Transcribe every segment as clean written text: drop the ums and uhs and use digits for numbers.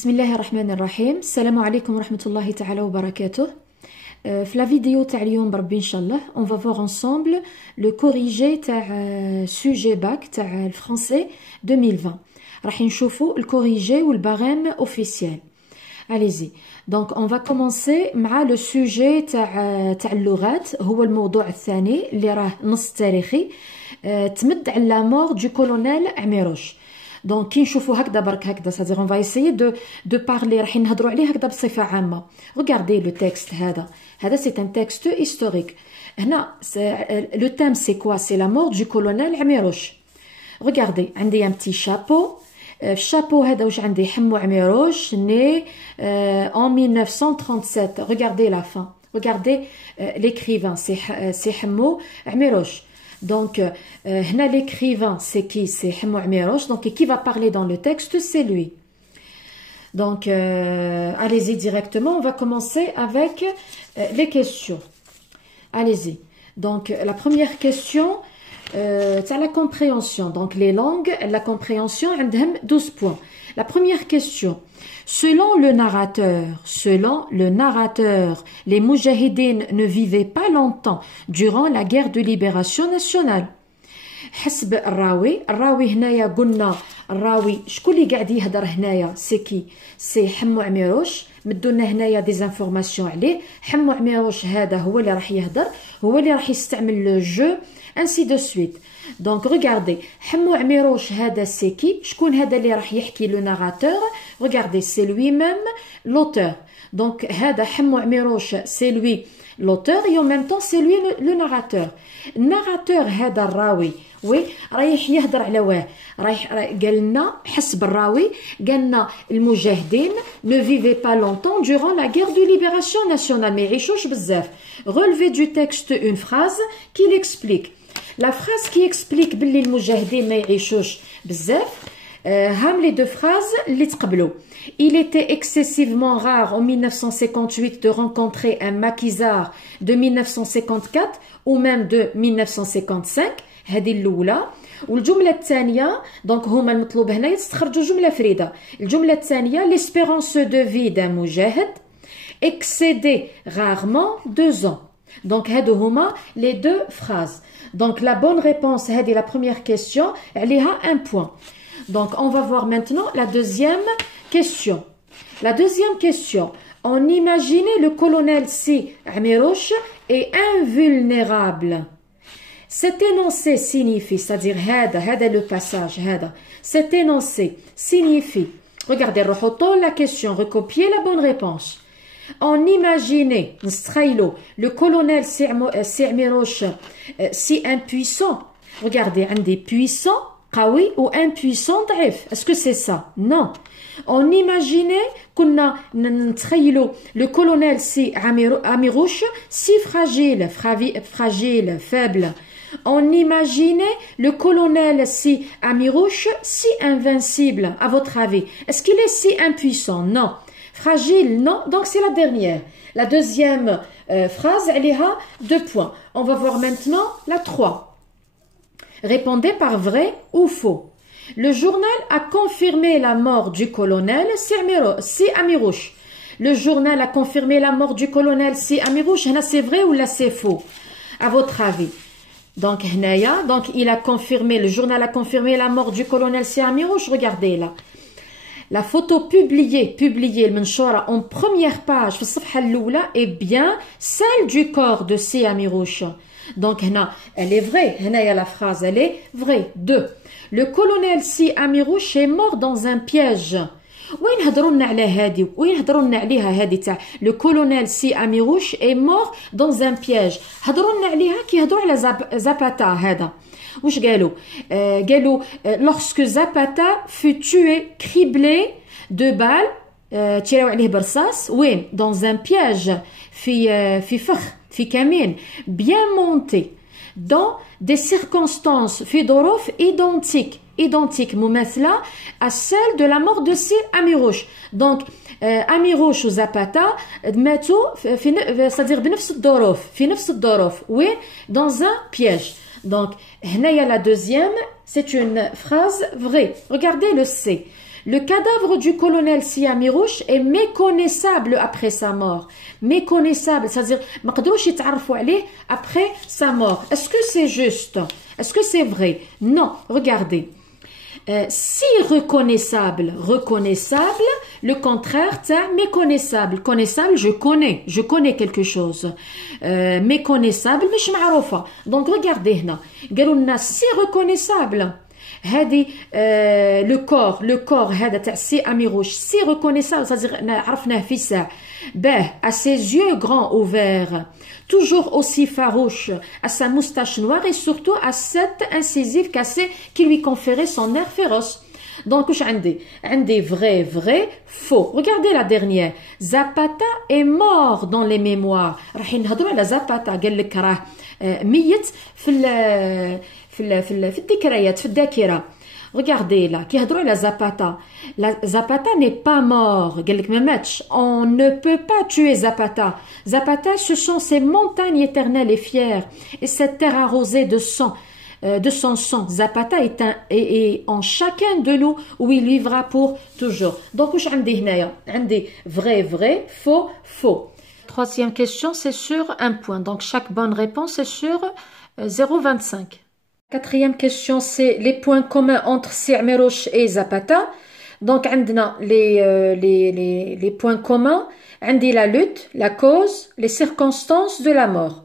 بسم الله الرحمن الرحيم. السلام عليكم ورحمة الله تعالى وبركاته. في la vidéo تاع اليوم بربي ان شاء الله on va voir ensemble le corrigé تاع sujet bac تاع الفرنسي 2020. راح نشوفوا الكوريجي والبارام officiel. Allez-y. Donc on va commencer مع le sujet تاع اللغات، هو الموضوع الثاني اللي راه نص تاريخي تمد على لا مور دو كولونيل عميروش. دونك كي نشوفوا هكذا برك هكذا سادير اون فا اسيي دو بارلي راح نهضروا عليه هكذا بصفه عامه. ريغاردي لو تكست هذا سي ان تكست هيستوريك. هنا لو تيم سي كوا سي لا مور دو كولونيل عميروش. ريغاردي عندي ان بتي شابو. في الشابو هذا واش عندي؟ حمو عميروش ني en 1937. Regardez la fin. Regardez l'écrivain, c'est Hammo Amiroch. Donc, l'écrivain, c'est qui? C'est Hammo Amiroch. Donc, qui va parler dans le texte? C'est lui. Donc, allez-y directement. On va commencer avec les questions. Allez-y. Donc, la première question, c'est la compréhension. Donc, les langues, la compréhension, 12 points. La première question. Selon le narrateur, les moujahidines ne vivaient pas longtemps durant la guerre de libération nationale. حسب الراوي هنايا قلنا الراوي شكون اللي قاعد يهضر هنايا؟ سي كي؟ سي حمو عميروش. مدونا هنايا دي انفورماسيون عليه. حمو عميروش هذا هو اللي راح يهضر، هو اللي راح يستعمل لو جو ainsi de suite. Donc regardez, Hammo Amiroch هذا c'est qui? شكون هذا اللي راح يحكي le narrateur? Regardez, c'est lui-même l'auteur. Donc هذا Hammo Amiroch c'est lui l'auteur et en même temps c'est lui le narrateur. الناراتور هذا الراوي وي رايح يهضر على واه؟ رايح قال لنا حسب الراوي قالنا المجاهدين ne vivaient pas longtemps durant la guerre de libération nationale. ما يعيشوش بزاف. Relevez du texte une phrase qui l'explique. La phrase qui explique باللي المجاهدين ما يعيشوش بزاف هام لي دو فراز اللي تقبلوا. Il était excessivement rare en 1958 de rencontrer un maquisard de 1954 ou même de 1955. هذه الأولى. والجملة الثانية دونك هما المطلوب هنا يستخرجوا جملة فريدة. الجملة الثانية l'espérance de vie d'un مجاهد excédait rarement 2 ans. Donc هادو هما les deux phrases. Donc la bonne réponse هذه la première question عليها 1 point. Donc on va voir maintenant la deuxième question. La deuxième question. On imaginait le colonel Si Amiroch est invulnérable. Cet énoncé signifie, c'est-à-dire هذا le passage cet énoncé signifie. Regardez, la question, recopiez la bonne réponse. On imaginait le colonel Si Amiroch si impuissant. Regardez, un des puissants قوي ou impuissant ضعيف. Est-ce que c'est ça? Non. On imaginait كنا نتخيلوا le colonel Si Amiroch si fragile, faible. On imaginait le colonel Si Amiroch si invincible. À votre avis, est-ce qu'il est si impuissant? Non. Fragile? Non. Donc c'est la dernière. La deuxième phrase, elle est à 2 points. On va voir maintenant la 3. Répondez par vrai ou faux. Le journal a confirmé la mort du colonel Si Amiroch. Le journal a confirmé la mort du colonel Si Amiroch. C'est vrai ou là c'est faux? À votre avis. Donc, le journal a confirmé la mort du colonel Si Amiroch. Regardez là. La photo publiée en première page في الصفحة الأولى est bien celle du corps de Si Amiroch. Donc, elle est vraie. La phrase, elle est vraie. 2. Le colonel Si Amiroch est mort dans un piège. وين هضرونا على هذه؟ وين هضرونا عليها هذه تاع le colonel Si Amiroch est mort dans un piège. هضرونا عليها كي هضروا على Zapata هذا. واش قالوا؟ قالوا lorsque Zapata fut tué criblé de balles تيراو عليه برصاص. وين؟ dans un piège في فخ في كمين bien monté dans des circonstances في ظروف identiques مماثلة à celle de la mort de Si Amiroch. Donc Amiroch و Zapata ماتوا c'est-à-dire بنفس الظروف في نفس الظروف. وين؟ dans un piège. Donc هنايا la deuxième c'est une phrase vraie. Regardez le C. Le cadavre du colonel Siamirouche est méconnaissable après sa mort. Méconnaissable, c'est-à-dire ما قدروش يتعرفوا عليه après sa mort. Est-ce que c'est juste? Est-ce que c'est vrai? Non, regardez. Si reconnaissable, reconnaissable, le contraire, méconnaissable. Connaissable, je connais quelque chose. Méconnaissable, مش معروفة. Donc regardez هنا. قالوا لنا si reconnaissable. هذه le corps هذا تاع سي أميروش si reconnaissable, c'est-à-dire عرفناه في ساعة. باه à ses yeux grands ouverts, toujours aussi farouche, à sa moustache noire et surtout à cette incisive cassée qui lui conférait son air féroce. Donc, وش عندي vrai, faux. Regardez la dernière. Zapata est mort dans les mémoires. راح نهضروا على Zapata. قال لك راه ميت في الذكريات في الذاكرة. Regardez là, qui هضروا على Zapata. Zapata n'est pas mort. قال لك ما ماتش. On ne peut pas tuer Zapata. Zapata, ce sont ces montagnes éternelles et fières et cette terre arrosée de sang. De son sang. Zapata est en chacun de nous où il vivra pour toujours. Donc, وش عندي هنايا؟ عندي vrai, faux. Troisième question, c'est sur un point. Donc, chaque bonne réponse est sur 0,25. Quatrième question, c'est les points communs entre Siamirouche et Zapata. Donc, عندنا les points communs. عندي la lutte, la cause, les circonstances de la mort.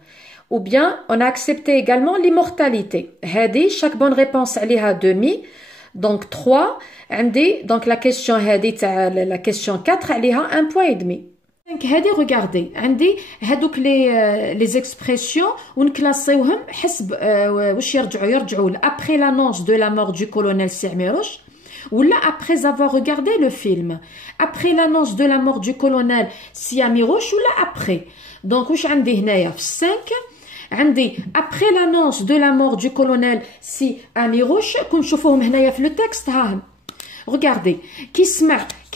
Ou bien, on a accepté également l'immortalité. Hadi, chaque bonne réponse, elle est à demi. Donc, 3. Hadi, donc la question hadi, la question 4, elle est à 1,5 point. Donc, hadi, regardez. Hadi, هادوك les expressions, ونكلاسيوهم حسب واش يرجعوا après l'annonce de la mort du colonel Siamirouche. Ou là, après avoir regardé le film. Après l'annonce de la mort du colonel Siamirouche, ou là, après. Donc, واش عندي هنايا في 5. عندي après l'annonce de la mort du colonel Siamirouche كون نشوفوهم هنايا في le texte هاهم. Regardez, كي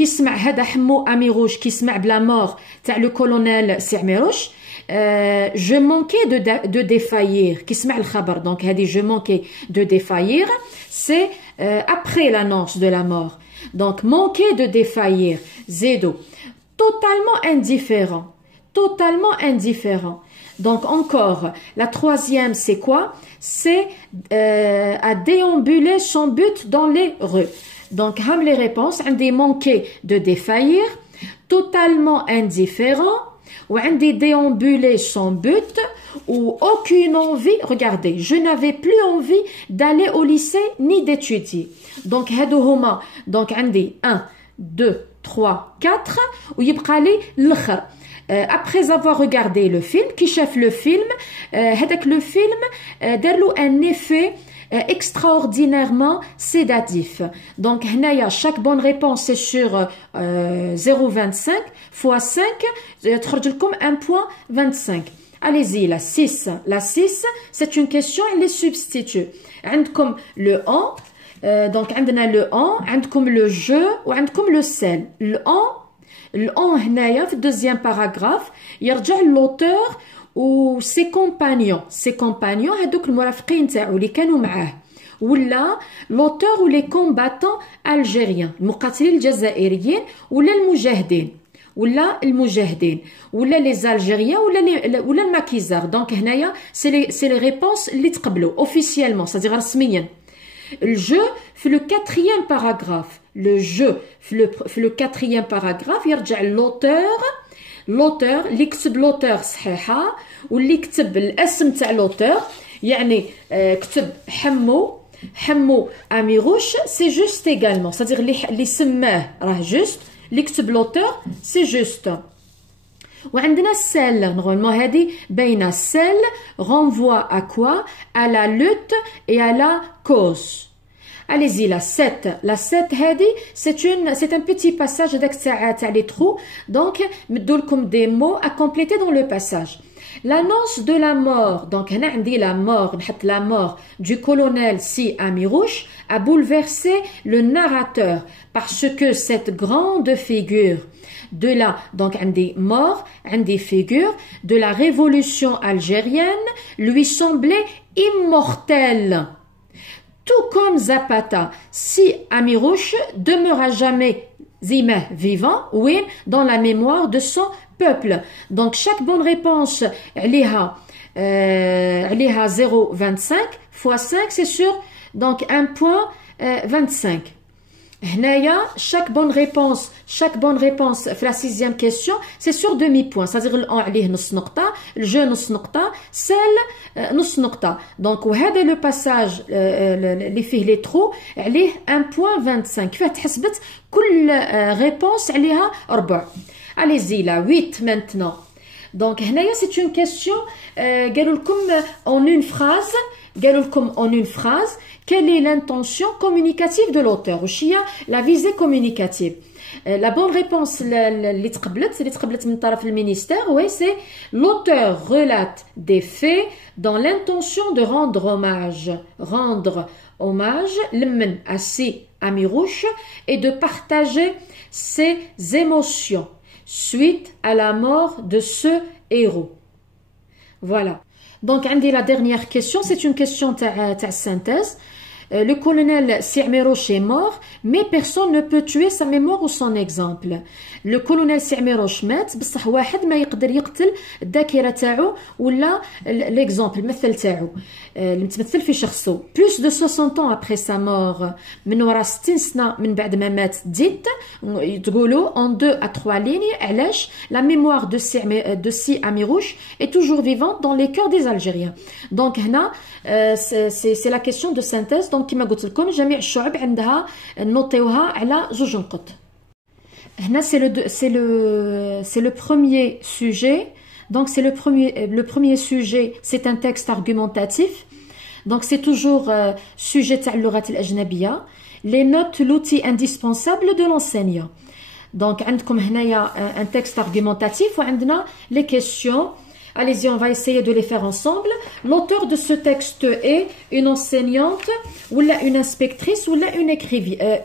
سمع هذا حمو أميروش كي سمع بلا mort تاع le colonel Siamirouche, je manquais de défaillir. كي سمع الخبر donc هذه je manquais de défaillir, c'est après l'annonce de la mort. Donc manquer de défaillir, زيدو totalement indifférent. Donc encore, la troisième, c'est quoi? C'est à déambuler son but dans les rues. Donc, les réponses, on dit manquer de défaillir, totalement indifférent, ou on dit déambuler son but, ou aucune envie. Regardez, je n'avais plus envie d'aller au lycée ni d'étudier. Donc, donc on dit 1, 2, 3, 4, ou يبقى لي الآخر. Après avoir regardé le film, qui chef le film, le film دار un effet extraordinairement sédatif. Donc, chaque bonne réponse c'est sur 0,25 fois 5, تخرج لكم 1,25. Allez-y, la 6. La 6, c'est une question, elle est substitue. عندكم le en, donc عندنا le en, عندكم le je, ou عندكم le celle. Le en هنايا في deuxième paragraphe يرجع l'auteur و ses compagnons هذوك المرافقين تاعو اللي كانوا معاه, ولا l'auteur و les combattants algériens المقاتلين الجزائريين ولا المجاهدين ولا les algériens ولا الماكيزار. Donc هنايا c'est les réponses اللي تقبلوا officiellement, c'est-à-dire رسميا. Le jeu في le quatrième paragraphe, في le quatrième paragraphe يرجع l'auteur اللي كتب l'auteur صحيحة واللي كتب الاسم تاع l'auteur, يعني كتب حمو أميروش c'est juste également, c'est-à-dire اللي سماه راه juste, اللي كتب l'auteur c'est juste. وعندنا celle, normalement هذه باينة, celle renvoie à quoi? À la lutte et à la cause. Allez-y, la 7. La 7 هذه c'est un petit passage تاع les trous, donc مدوا لكم des mots à compléter dans le passage. L'annonce de la mort, donc هنا عندي la mort, نحط la mort du colonel Siamirouche a bouleversé le narrateur parce que cette grande figure de la, donc عندي mort, عندي figure de la révolution algérienne lui semblait immortelle. tout comme Zapata, si Amirouche demeure à jamais Zimeh vivant, oui, dans la mémoire de son peuple. Donc chaque bonne réponse, elle est à 0,25 fois 5, c'est sur donc 1,25. Chaque bonne réponse la sixième question, c'est sur demi-point. C'est-à-dire عليه نص نقطة, le jeu نص نقطة, celle نص نقطة. Donc وهذا le passage اللي فيه les trous عليه 1,25. كيفاه تحسبت كل réponse عليها ربع. Allez-y là, 8 maintenant. Donc هنايا c'est une question قالوا لكم en une phrase. En une phrase, quelle est l'intention communicative de l'auteur? La visée communicative. La bonne réponse اللي تقبلت من طرف المينيستère, oui, c'est l'auteur relate des faits dans l'intention de rendre hommage. Rendre hommage لمن à si Amirouche et de partager ses émotions suite à la mort de ce héros. Voilà. Donc, la dernière question, c'est une question de synthèse. Le colonel Siamirouche est mort, mais personne ne peut tuer sa mémoire ou son exemple. Le colonel Siamirouche مات بصح واحد ما يقدر يقتل الذاكرة تاعو ولا l'exemple المثل تاعو المتمثل في شخصه. Plus de 60 ans après sa mort, من ورا 60 سنة من بعد ما مات ديت تقولوا en 2 à 3 lignes علاش la mémoire de Si Amirouche est toujours vivante dans les cœurs des Algériens. Donc هنا c'est la question de synthèse. Donc كما قلت لكم جميع الشعوب عندها نوطيوها على زوج نقط. هنا c'est le premier sujet. Donc c'est le premier sujet, c'est un texte argumentatif. Donc c'est toujours sujet تاع اللغات الأجنبية. Les notes, l'outil indispensable de l'enseignant. Donc عندكم هنايا un texte argumentatif وعندنا les questions. Allez-y, on va essayer de les faire ensemble. L'auteur de ce texte est une enseignante ou une inspectrice ou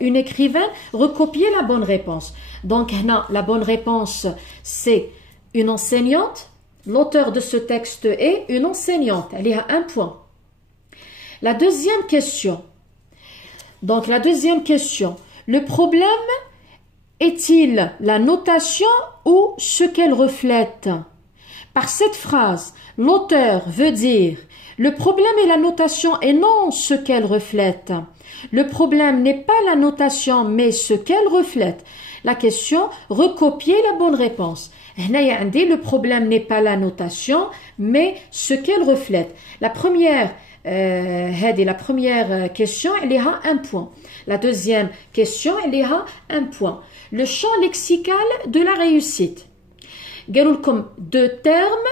une écrivaine. Recopiez la bonne réponse. Donc, la bonne réponse, c'est une enseignante. L'auteur de ce texte est une enseignante. Elle est à 1 point. La deuxième question. Donc, la deuxième question. Le problème est-il la notation ou ce qu'elle reflète? Par cette phrase, l'auteur veut dire le problème est la notation et non ce qu'elle reflète. Le problème n'est pas la notation mais ce qu'elle reflète. La question, recopier la bonne réponse. Le problème n'est pas la notation mais ce qu'elle reflète. La première question, elle est à 1 point. La deuxième question, elle est à 1 point. Le champ lexical de la réussite. قالوا لكم deux termes.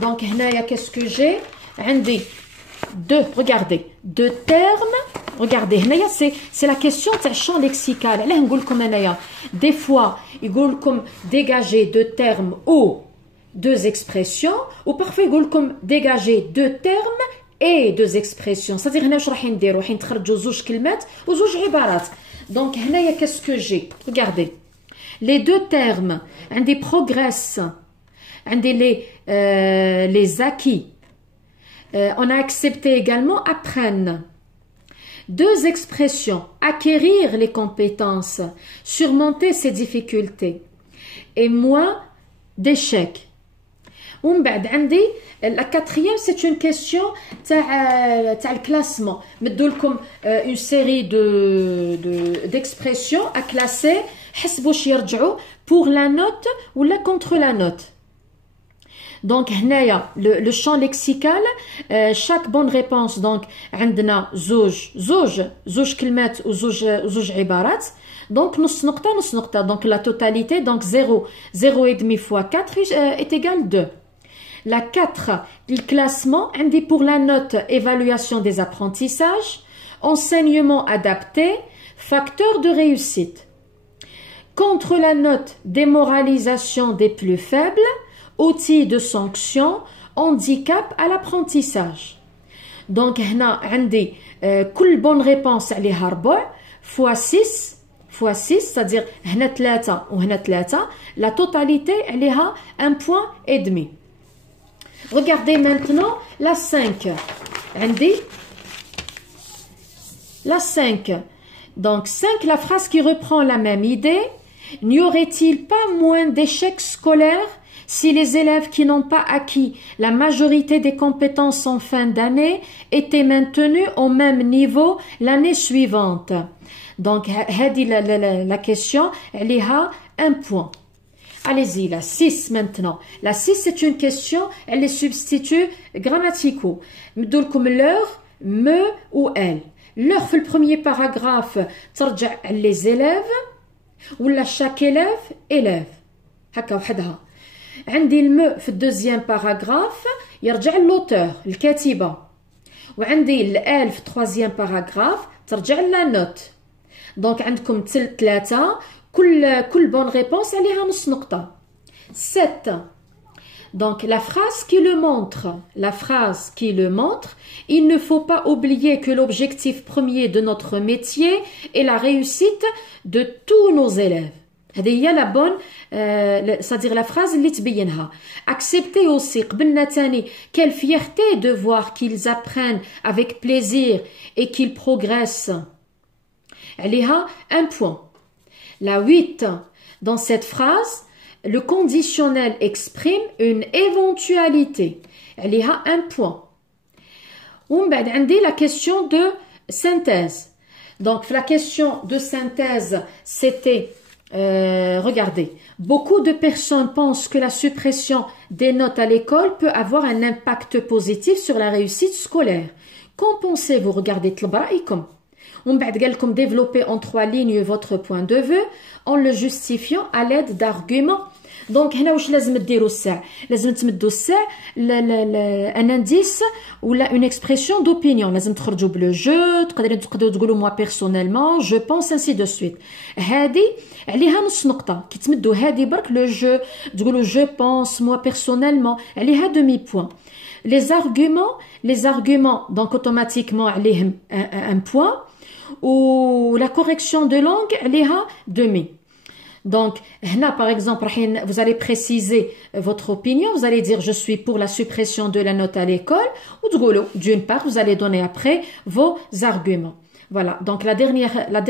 Donc هنايا qu'est-ce que j'ai عندي deux termes. Regardez هنايا c'est la question تاع champ lexical. علاه نقول لكم انايا des fois يقول لكم dégager deux termes ou deux expressions ou parfois يقول لكم dégager deux termes et deux expressions. c'est-à-dire هنا واش راح نديروا راح نخرجوا زوج كلمات وزوج عبارات. Donc هنايا qu'est-ce que j'ai? Regardez. Les deux termes, un des progresse, un des les acquis. On a accepté également apprennent. Deux expressions, acquérir les compétences, surmonter ses difficultés et moins d'échecs. La quatrième, c'est une question تاع classement. مدوا لكم une série d'expressions à classer. حسبوا واش يرجعوا pour la note ou la contre la note. Donc هنايا le champ lexical, chaque bonne réponse donc عندنا زوج كلمات وزوج عبارات. Donc نص نقطة. Donc la totalité, donc 0,5 fois 4 est égal 2. La 4, le classement, عندي pour la note évaluation des apprentissages, enseignement adapté, facteur de réussite. Contre la note, démoralisation des plus faibles, outils de sanction, handicap à l'apprentissage. Donc, هنا عندي كل bonne réponse عليها ربع fois 6, c'est-à-dire هنا 3 وهنا 3, la totalité عليها 1,5 point. Regardez maintenant la 5. عندي la 5. Donc 5, la phrase qui reprend la même idée. N'y aurait-il pas moins d'échecs scolaires si les élèves qui n'ont pas acquis la majorité des compétences en fin d'année étaient maintenus au même niveau l'année suivante? Donc, la question, elle a un point. Allez-y, la 6 maintenant. La 6, c'est une question, elle est substitut grammaticaux. Comme l'heure, me ou elle. L'heure, في le premier paragraphe, ترجع les élèves, ou la chaque élève. هكا وحدها. عندي الم في الدوزيام باراغراف يرجع l'auteur, الكاتبة. وعندي الال في التروازيام باراغراف ترجع لا نوت. دونك عندكم 3 كل بون ريبونس عليها نص نقطة. 7. Donc la phrase qui le montre, il ne faut pas oublier que l'objectif premier de notre métier est la réussite de tous nos élèves. هذه هي la bonne, c'est-à-dire la phrase اللي تبينها. Acceptez aussi قبلنا تاني quelle fierté de voir qu'ils apprennent avec plaisir et qu'ils progressent. عليها un point. La 8. Dans cette phrase, le conditionnel exprime une éventualité. عليها un point. ومن بعد عندي la question de synthèse. Donc la question de synthèse, c'était regardez, beaucoup de personnes pensent que la suppression des notes à l'école peut avoir un impact positif sur la réussite scolaire. Qu'en pensez-vous? Regardez طلب رأيكم. ومن بعد قال لكم développer en 3 lignes votre point de vue en le justifiant à l'aide d'arguments. دونك هنا واش لازم ديروا الساعه؟ لازم تمدوا الساعه ان انديس ولا اون اكسبرسيون دوبينيون. لازم تخرجوا بلو جو، تقدروا تقولوا موا بيرسونيلمون، جو بونس انسي دو سويت. هذه عليها نص نقطه. كي تمدوا هذه برك لو جو تقولوا جو بونس موا بيرسونيلمون عليها دومي بوين. les arguments donc automatiquement عليهم un point. ou la correction de langue عليها demi. Donc, là, par exemple, vous allez préciser votre opinion, vous allez dire je suis pour la suppression de la note à l'école, ou d'une part, vous allez donner après vos arguments. Voilà, donc la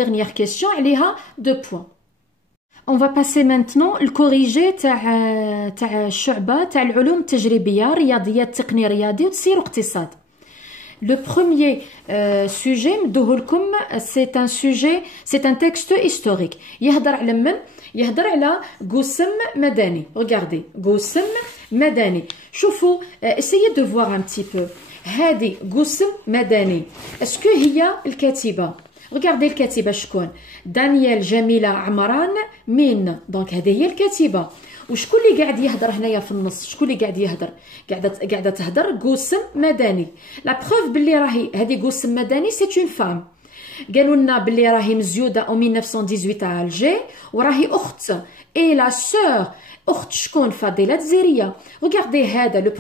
dernière question, elle est à 2 points. On va passer maintenant le corrigé تاع الشعبة تاع العلوم التجريبية رياضيات تقني رياضي وتسيير واقتصاد. Le premier sujet, c'est un texte historique. يهضر على من؟ يهضر على قسم مدني. Regardez, قسم مدني. شوفوا, essayez de voir un petit peu. هذه قسم مدني. Est-ce que هي الكاتبة؟ Regardez الكاتبة شكون؟ دانيال جميلة عمران مين؟ دونك هذه هي الكاتبة. وشكون اللي قاعد يهدر هنايا في النص؟ شكون اللي قاعد يهدر؟ قاعده تهدر قسم مدني. لا بروف باللي راهي هذه قسم مدني سي اون فام. قالوا لنا باللي راهي مزيوده او 1918 على الجي وراهي اخت اي لا سور. اخت شكون؟ فضيله جزيريه. ريغاردي هذا لو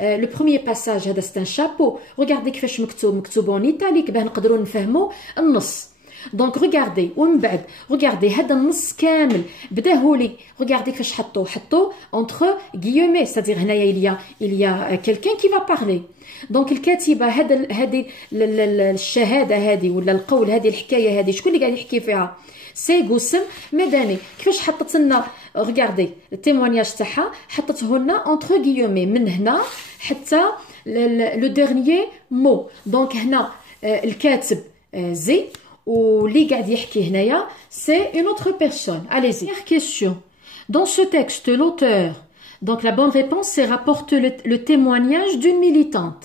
بروميير باساج، هذا ستان شابو. ريغاردي كيفاش مكتوب اون ايطاليك باه نقدروا نفهموا النص. دونك ريغاردي ومن بعد ريغاردي هذا النص كامل بداهولي. ريغاردي كيفاش حطوه اونتر غيومي، سادير هنايا il y a quelqu'un qui va parler. دونك الكاتبه هذه الشهاده هذه ولا القول هذه الحكايه هذه شكون اللي قاعد يحكي فيها؟ سي قسم مدني. كيفاش حطت لنا؟ ريغاردي التيمونياج تاعها حطته لنا اونتر غيومي من هنا حتى لو ديرنيي مو. دونك هنا الكاتب زي واللي قاعد يحكي هنايا c'est une autre personne. Allez-y. Première question. Dans ce texte, l'auteur, donc la bonne réponse, c'est rapporte le témoignage d'une militante.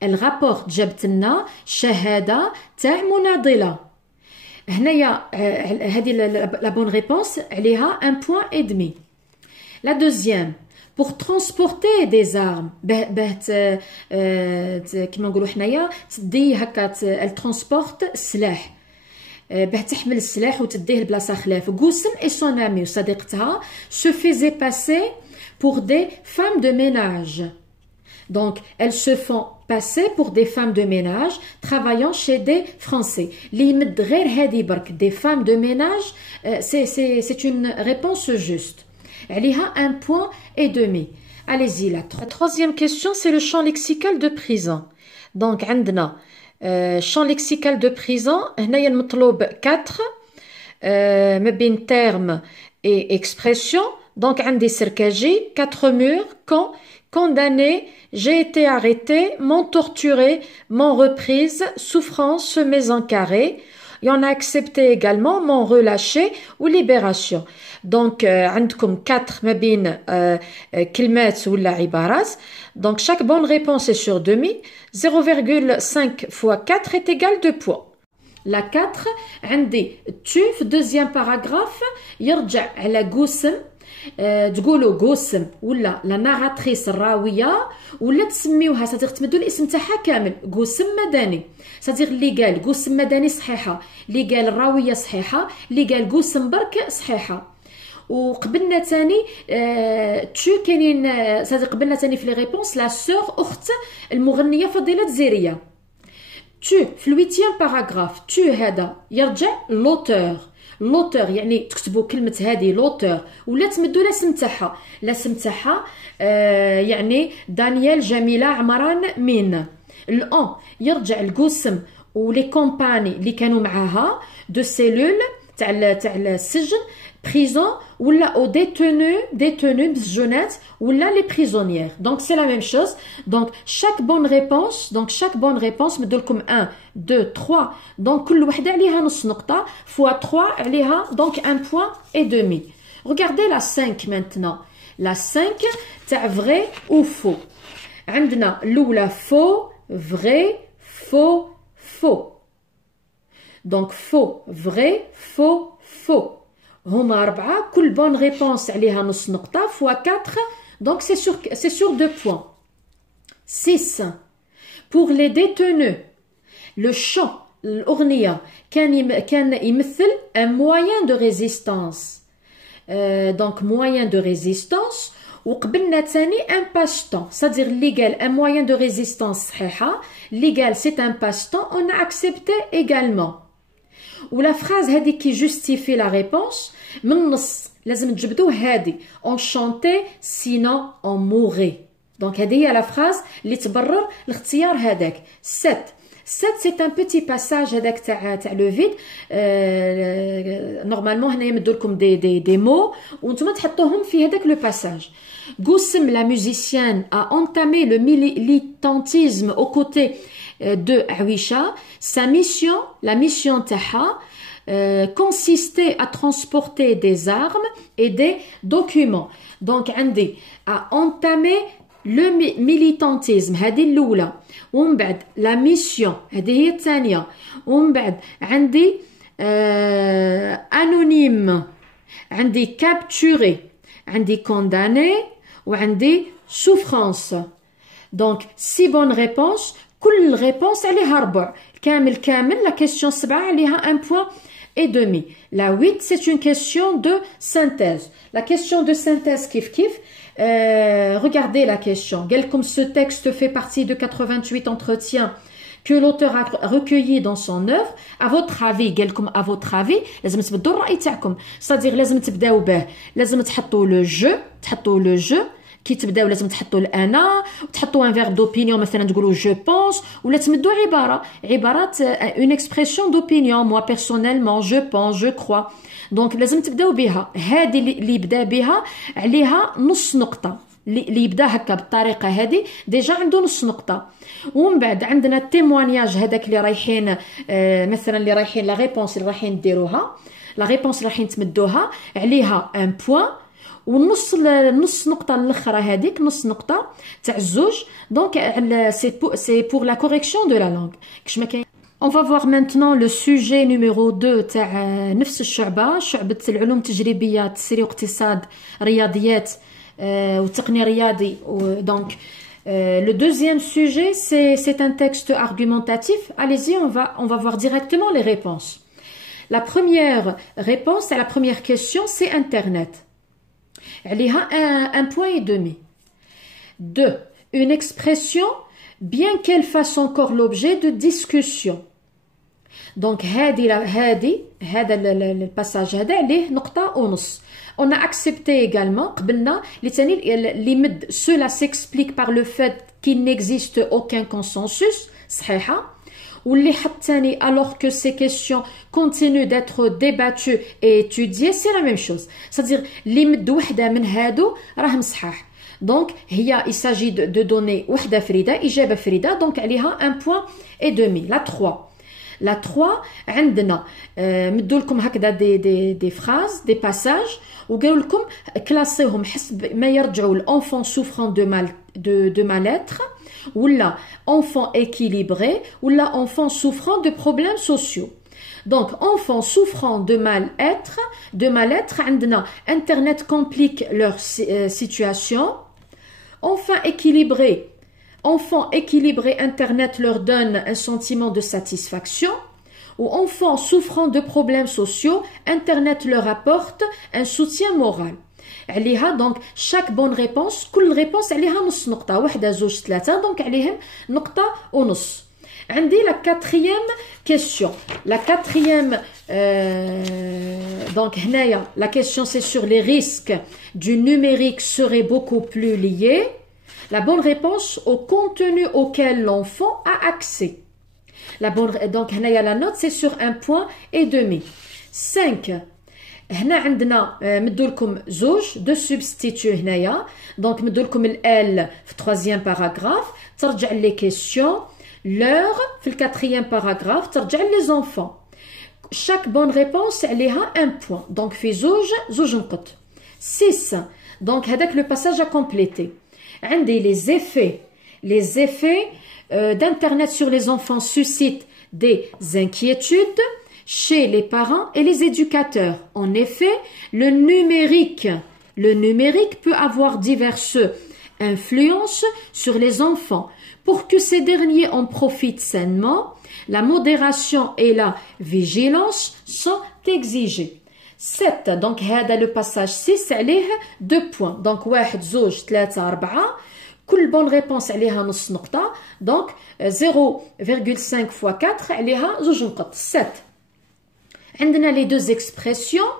Elle rapporte جابت لنا شهادة تاع مناضلة. هنايا هذه la bonne réponse عليها un point et demi. La deuxième, pour transporter des armes باه كيما نقولوا حنايا تدي هكا elle transporte السلاح باه تحمل السلاح وتديه لبلاصه خلاف. قسم et son ami وصديقتها se faisaient passer pour des femmes de ménage. Donc elles se font passer pour des femmes de ménage travaillant chez des Français. اللي يمد غير هذه برك des femmes de ménage c'est une réponse juste. عليها un point et demi. Allez-y, la troisième question, c'est le champ lexical de présent. دونك عندنا champ lexical de présent. هنايا المطلوب 4 ما بين terme et expression. Donc عندي Serkaji, 4 murs, quand, condamné, j'ai été arrêté, m'ont torturé, m'ont reprise, souffrance, maison carrée. Il y en a accepté également, m'ont relâché ou libération. Donc عندكم 4 ما بين كلمات ولا عبارات. Donc chaque bonne réponse est sur demi. 0,5 fois 4 est égal 2 points. La 4 عندي tu في deuxième paragraphe يرجع على قوسم. تقولوا قوسم ولا لا ناراتريس الراويه ولا تسميوها صديق تمدوا الاسم تاعها كامل قوسم مدني صديق اللي قال قوسم مدني صحيحه اللي قال الراويه صحيحه اللي قال قوسم برك صحيحه. وقبلنا تاني تو كاينين صديق قبلنا تاني في لي ريبونس لا سور اخت المغنيه فضيله زيريه. تو في الويتيام باراغراف تو هذا يرجع لوتور. لوتور يعني تكتبوا كلمه هذه لوتور ولا تمدوا الاسم تاعها. الاسم تاعها يعني دانيال جميله عمران مين. الان يرجع القسم ولي كومباني اللي كانوا معاها دو سيلول تاع السجن prison ولا او détenu مسجونات ولا les prisonnières. Donc c'est la même chose. Donc chaque bonne réponse مدوا لكم 1 2 3. Donc كل وحده عليها نص نقطه fois 3 عليها donc 1 point et demi. Regardez la 5 maintenant. La 5 تاع vrai ou faux. عندنا الاولى faux, vrai, faux, faux. Donc faux, vrai, faux, faux. هما 4 كل bonne réponse عليها نص نقطة fois 4 donc c'est sur 2 points. 6 pour les détenus le chant الأغنية كان يمثل un moyen de résistance. Donc moyen de résistance وقبلنا تاني un passe-temps c'est-à-dire اللي قال un moyen de résistance صحيحة اللي قال c'est un passe-temps on a accepté également. ولا phrase هذه qui justifie la réponse من النص لازم تجبدوه هذه on chantait sinon on mourait. donc هذه هي la phrase اللي تبرر الاختيار هذاك. 7 c'est un petit passage هذاك تاع لو فيد. نورمالمون هنا يمدوا لكم دي مو وانتم تحطوهم في هذاك لو باساج. قسم la musicienne a entamé le militantisme aux côtés de Awisha. Sa mission, la mission تاعها consistait à transporter des armes et des documents. Donc عندي a entamé le militantisme هذه الأولى ومن بعد la mission هذه هي الثانية ومن بعد عندي anonyme عندي capturé عندي condamné وعندي souffrance. donc 6 bonnes réponses. كل réponse عليها ربع كامل. la question 7 عليها 1 point et demi. La 8 c'est une question de synthèse. La question de synthèse kif. Regardez la question. Comme ce texte fait partie de 88 entretiens que l'auteur a recueillis dans son œuvre. À votre avis, comme à votre avis, لازم تبدوا الرأي تاعكم. c'est-à-dire لازم تبداو به لازم تحطوا le jeu كي تبداو لازم تحطوا الانا وتحطوا ان فيرب دوبينيون مثلا تقولوا جو بونس ولا تمدوا عبارات اون اكسبريسيون دوبينيون موا بيرسونيلمون جو بونس جو كروا. دونك لازم تبداو بها. هذه اللي بدا بها عليها نص نقطه اللي يبدا هكا بالطريقه هذه ديجا عنده نص نقطه. ومن بعد عندنا التيموانياج هذاك اللي رايحين مثلا اللي رايحين لا ريبونس اللي رايحين ديروها لا ريبونس رايحين تمدوها عليها ان بوين ونص نقطه الاخرى هذيك نص نقطه تاع الزوج. دونك سي بور لا كوريكسيون دو لا لانغ كاش ما كاين. On va voir maintenant le sujet numéro 2 تاع نفس شعبة العلوم التجريبية تسريع اقتصاد رياضيات والتقنية رياضي. donc le deuxième sujet c'est un texte argumentatif. Allez-y, on va voir directement les réponses. La première réponse à la première question c'est internet. عليها un point et demi. 2 une expression bien qu'elle fasse encore l'objet de discussion. donc هذا الباساج هذا عليه نقطة ونص. on a accepté également قبلنا اللي مد cela s'explique par le fait qu'il n'existe aucun consensus صحيحة. واللي حط تاني alors que ces questions continuent d'être débattues et étudiées c'est la même chose. C'est-à-dire اللي مد وحدة من هادو راهم صحاح. Donc هي il s'agit de donner وحدة فريدة إجابة فريدة donc عليها 1 point et demi. La 3. La 3 عندنا مدوا لكم هكذا des phrases des passages وقالوا لكم كلاسيهم حسب ما يرجعوا l'enfant souffrant de mal-être ou là enfant équilibré ou là enfant souffrant de problèmes sociaux. Donc enfant souffrant de mal-être عندنا internet complique leur situation. Enfant équilibré, internet leur donne un sentiment de satisfaction. Ou enfants souffrant de problèmes sociaux, internet leur apporte un soutien moral. عليها donc chaque bonne réponse كل réponse عليها نص نقطة واحدة زوج ثلاثة donc عليهم نقطة ونص. عندي la quatrième question. La quatrième donc هنايا la question c'est sur les risques du numérique seraient beaucoup plus liés. La bonne réponse au contenu auquel l'enfant a accès. Donc هنايا la note c'est sur 1 point et demi. 5. هنا عندنا مدوا لكم زوج دو سبستيتيو هنايا دونك مدوا لكم ال في 3e paragraphe ترجع لي كيسيون l'heure في 4e paragraphe ترجع لي زونفون. chaque bonne réponse عليها 1 point donc في زوج نقط. 6 donc هذاك le passage à compléter. عندي les effets d'internet sur les enfants suscitent des inquiétudes chez les parents et les éducateurs. En effet, le numérique peut avoir diverses influences sur les enfants. Pour que ces derniers en profitent sainement, la modération et la vigilance sont exigées. 7. Donc, هذا le passage 6 عليه 2 points. Donc, 1 2 3 4 كل bonne réponse عليها نص نقطة. Donc, 0,5 fois 4 عليها 2 نقط. 7. عندنا les deux expressions,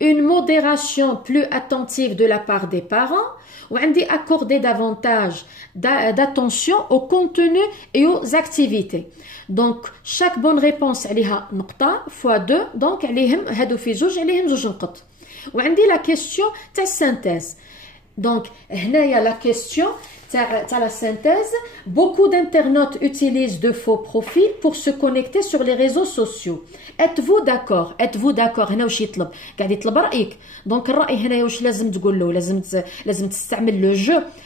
une modération plus attentive de la part des parents ou عندي accorder davantage d'attention au contenu et aux activités. Donc chaque bonne réponse عليها نقطة fois 2 donc عليهم هادو في زوج عليهم 2 نقط. وعندي la question تاع synthèse. Donc هنايا la question تاع la synthèse. Beaucoup d'internautes utilisent de faux profils pour se connecter sur les réseaux sociaux. Êtes-vous d'accord هنا واش يطلب قاعد يطلب رأيك. دونك الرأي هنا واش لازم تقول له لازم تستعمل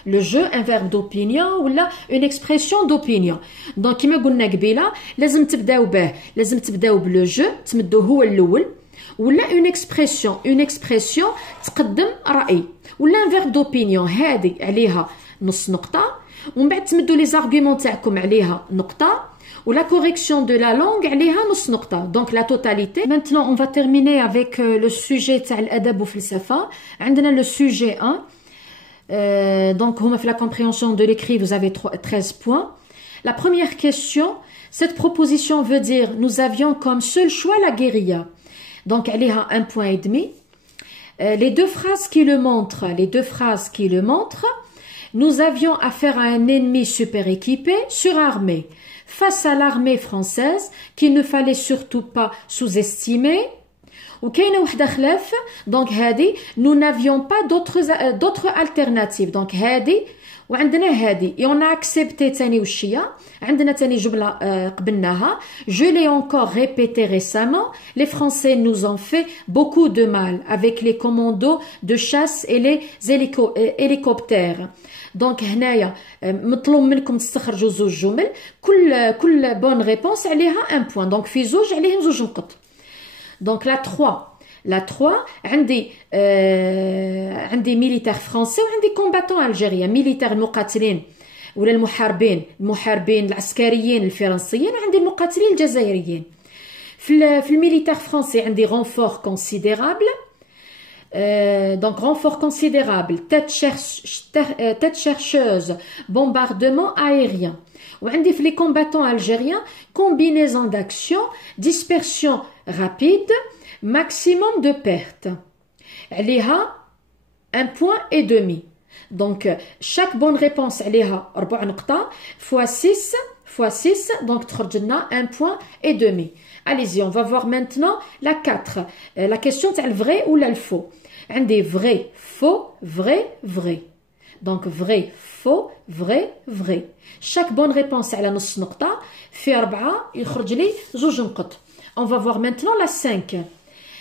le jeu un verbe d'opinion ولا une expression d'opinion. دونك كما قلنا قبيله لازم تبداو بلو جو تمدوه هو الاول ولا une expression تقدم رأي ولا un verbe d'opinion هذه عليها نص نقطة ومن بعد تمدوا لي زارغومون تاعكم عليها نقطة ou la correction de la langue عليها نص نقطة. Donc la totalité. Maintenant on va terminer avec le sujet تاع الأدب والفلسفة. عندنا le sujet 1. Donc هما في la compréhension de l'écrit vous avez 13 points. La première question, cette proposition veut dire nous avions comme seul choix la guérilla. Donc عليها 1 point et demi. Les deux phrases qui le montrent. Nous avions affaire à un ennemi super équipé, surarmé. Face à l'armée française, qu'il ne fallait surtout pas sous-estimer. وكاينه وحده خلاف donc هذه nous n'avions pas d'autres alternatives. Donc هذه وعندنا هذه et on a accepté ثاني وشيه. عندنا ثاني جمله قبلناها je l'ai encore répété récemment les Français nous ont fait beaucoup de mal avec les commandos de chasse et les hélicoptères. Donc هنايا مطلوب منكم تستخرجوا زوج جمل كل bonne réponse عليها 1 point. Donc في زوج عليهم 2 نقط. Donc la 3 عندي militaire français وعندي combattant algérien. militaire المقاتلين ولا المحاربين العسكريين الفرنسيين عندي المقاتلين الجزائريين. في الميليتير فرنسي عندي renfort considérable. Donc renfort considérable, tête chercheuse, bombardement aérien. وعندي في les combattants algériens combinaison d'action, dispersion rapide, maximum de perte. عليها 1 point et demi. Donc chaque bonne réponse عليها 4 نقطة fois 6 fois 6, donc تخرج لنا 1 point et demi. Allez-y, on va voir maintenant la 4. La question تاع le vrai ou le faux. عندي vrai, faux, vrai, vrai. Donc vrai, faux, vrai, vrai. Chaque bonne réponse على نص نقطة في 4 يخرج لي 2 نقط. On va voir maintenant la 5.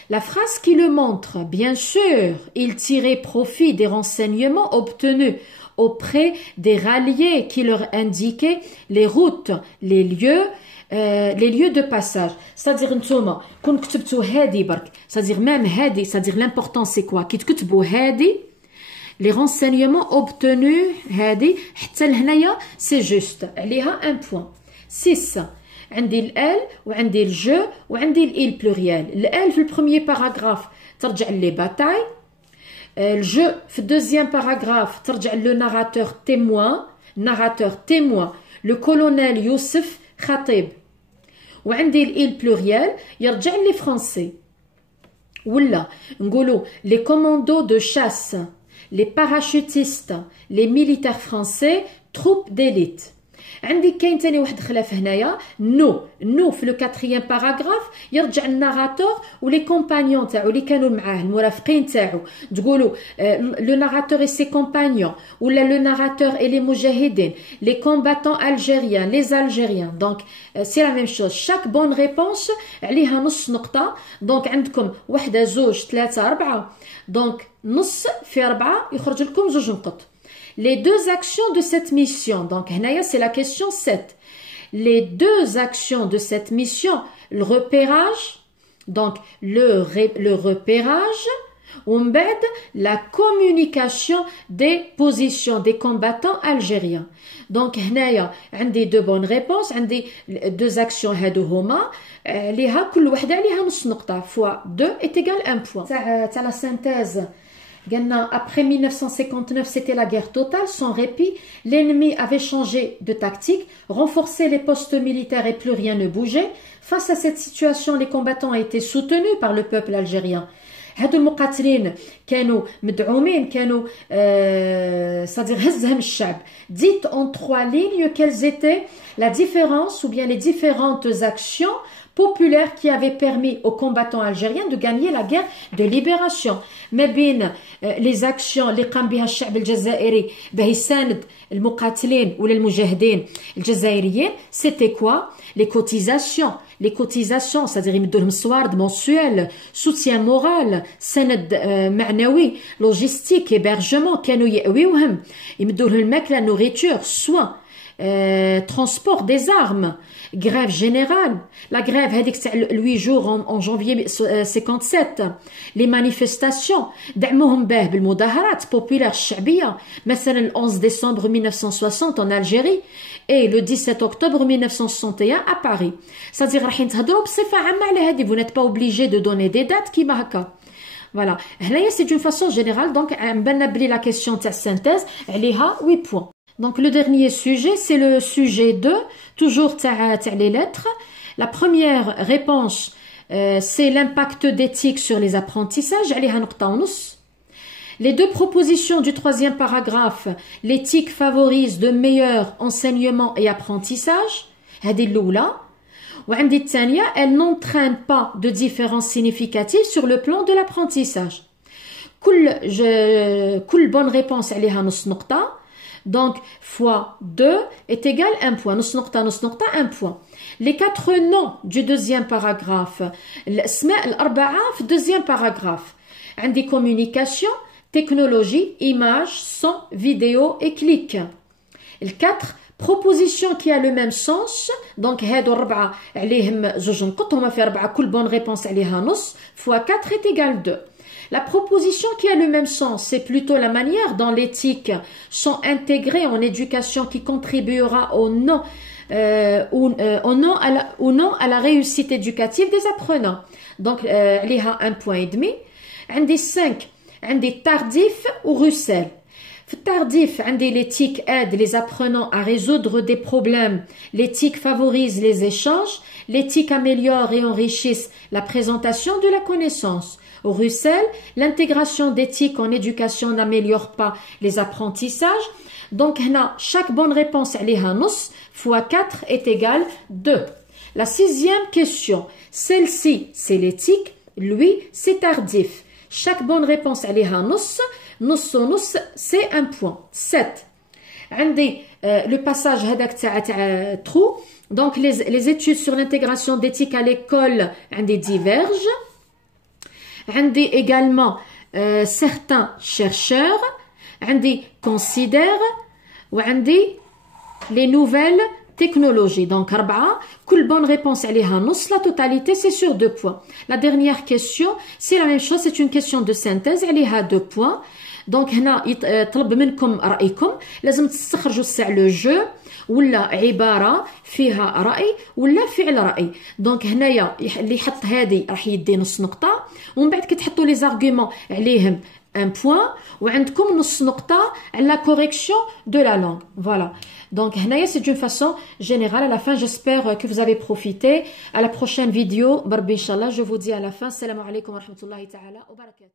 La phrase qui le montre, bien sûr, il tirait profit des renseignements obtenus auprès des ralliés qui leur indiquaient les routes, les lieux de passage. C'est-à-dire, نتوما كون كتبتو هادي برك, c'est-à-dire même هادي, c'est-à-dire l'important c'est quoi? كي تكتبوا هادي, les renseignements obtenus, هادي, حتى لهنايا, c'est juste. عليها 1 point. 6. عندي ال وعندي الجو وعندي ال pluriel. ال في البروميير باراغراف ترجع لي باتاي. الجو في الدوزيام باراغراف ترجع لو ناراتور témoin لو كولونيل يوسف خطيب. وعندي ال pluriel يرجع لي فرونسي. ولا نقولوا les commandos de chasse, les parachutistes, les militaires français, troupes d'élite. عندي كاين تاني واحد خلاف هنايا نو في لو 4e باراغراف يرجع الناراتور ولي كومبانيون تاعو اللي كانوا معاه المرافقين تاعو تقولوا لو ناراتور اي سي كومبانيون ولا لو ناراتور اي لي مجاهدين لي كومباتون الجيريان لي الجيريان دونك سي لا ميم شوز شاك بون ريبونس عليها نص نقطه دونك عندكم وحده 2 3 4 دونك نص في 4 يخرج لكم 2 نقط. Les deux actions de cette mission, donc c'est la question 7. Les deux actions de cette mission, le repérage, donc le repérage, la communication des positions des combattants algériens. Donc عندي deux bonnes réponses, عندي deux actions هادو هما ليها كل وحده عليها نص نقطة fois 2 est égal 1 point. تاع la synthèse. Après 1959, c'était la guerre totale, sans répit. L'ennemi avait changé de tactique, renforcé les postes militaires et plus rien ne bougeait. Face à cette situation, les combattants étaient soutenus par le peuple algérien. هادو المقاتلين كانوا مدعومين كانوا c'est-à-dire هزهم الشعب. Dites en 3 lignes quelles étaient la différence ou bien les différentes actions populaires qui avaient permis aux combattants algériens de gagner la guerre de libération. ما بين les actions اللي قام بها الشعب الجزائري باه يساند المقاتلين ولا المجاهدين الجزائريين c'était quoi? Les cotisations, c'est-à-dire يمدوا لهم صوارد mensuel, soutien moral, سند معنوي, logistique, hébergement, كانوا يأويوهم, يمدوا لهم الماكلة, nourriture, soins, transport des armes, grève générale, la grève هذيك تاع 8 jours en janvier 57, les manifestations, دعموهم باه بالمظاهرات populaires الشعبية, مثلا 11 décembre 1960 en Algérie et le 17 octobre 1961 à Paris. C'est-à-dire راح نتهضروا بصفة عامة على هذه, vous n'êtes pas obligé de donner des dates كيما هكا. Voilà. هنايا c'est d'une façon générale, donc نبان بلي la question تاع synthèse عليها 8 points. Donc le dernier sujet, c'est le sujet 2, toujours تاع les lettres. La première réponse, c'est l'impact d'éthique sur les apprentissages, عليها نقطة ونص. Les deux propositions du 3e paragraphe, l'éthique favorise de meilleurs enseignements et apprentissages, هذه الأولى. وعندي الثانية, elle n'entraîne pas de différences significatives sur le plan de l'apprentissage. كل bonne réponse عليها نص نقطة. Donc, fois 2 est égal 1 point. نص نقطة 1 point. Les 4 noms du 2e paragraphe. الأسماء الأربعة في 2e paragraphe. عندي communication, technologie, image, son, vidéo et clic. Le 4, proposition qui a le même sens. Donc, هادو 4 عليهم 2 نقط. هما في 4 كل bonne réponse عليها نص. Fois 4 est égal 2. La proposition qui a le même sens, c'est plutôt la manière dont l'éthique sont intégrées en éducation qui contribuera ou non à la réussite éducative des apprenants. Donc, il y a 1,5 point. عندي 5, عندي tardif ou russell. في التardif, عندي l'éthique aide les apprenants à résoudre des problèmes. L'éthique favorise les échanges. L'éthique améliore et enrichisse la présentation de la connaissance. Russell, l'intégration d'éthique en éducation n'améliore pas les apprentissages. Donc, chaque bonne réponse, عليها نص fois 4 est égal 2. La sixième question, celle-ci, c'est l'éthique, lui, c'est tardif. Chaque bonne réponse, عليها نص, نص, c'est un point. 7. عندي le passage هذاك تاع trou. Donc, les études sur l'intégration d'éthique à l'école divergent. عندي également certains chercheurs. عندي considèrent. وعندي les nouvelles technologies. Donc, 4. كل bonne réponse عليها نص. La totalité, c'est sur 2 points. La dernière question, c'est la même chose. C'est une question de synthèse. عليها 2 points. Donc, هنا يطلب منكم رأيكم. لازم تستخرجوا الساعة لو جو ولا عبارة فيها رأي ولا فعل رأي. دونك هنايا اللي يحط هذه راح يدي نص نقطة، ومن بعد كي تحطوا لي زارغومون عليهم un point وعندكم نص نقطة على la correction de la langue. Voilà. Donc هنايا c'est d'une façon générale. À la fin, j'espère que vous avez profité. À la prochaine vidéo. بربي إن شاء الله. Je vous dis à la fin. السلام عليكم ورحمة الله تعالى وبركاته.